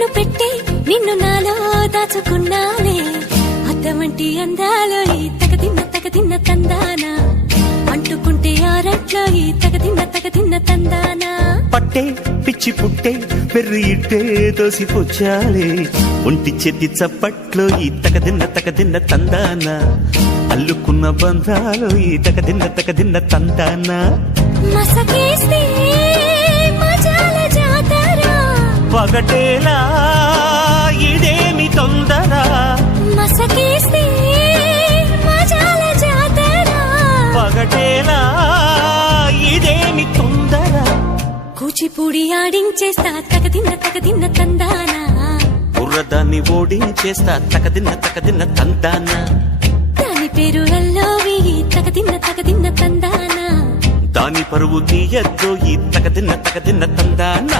కన్ను పెట్టే నిన్ను నాలో దాచుకున్నానే అద్దమంటి అందాలో ఈ తగదిన్న తందానా అంటుకుంటే ఆరట్లో ఈ తగదిన్న తందానా పట్టే పిచ్చి పుట్టే పెర్రి ఇట్టే దోసిపుచ్చాలే ఒంటి చెట్టి చప్పట్లో ఈ తగదిన్న తందానా అల్లుకున్న బంధాలు ఈ తగదిన్న తందానా మసకేస్తే మజాల జాతర పగటేలా ఇదేమి తొందర మసకేస్తే మజాల జాతర పగటేలా ఇదేమి తొందర కూచిపూడి ఆడించేస్తా తగదిన్న తందానా బుర్రదాన్ని ఓడించేస్తా తగదిన్న తందానా దాని పేరు అల్లోవి తగదిన్న తందానా దాని పరువు తీయద్దు ఈ తగదిన్న తందానా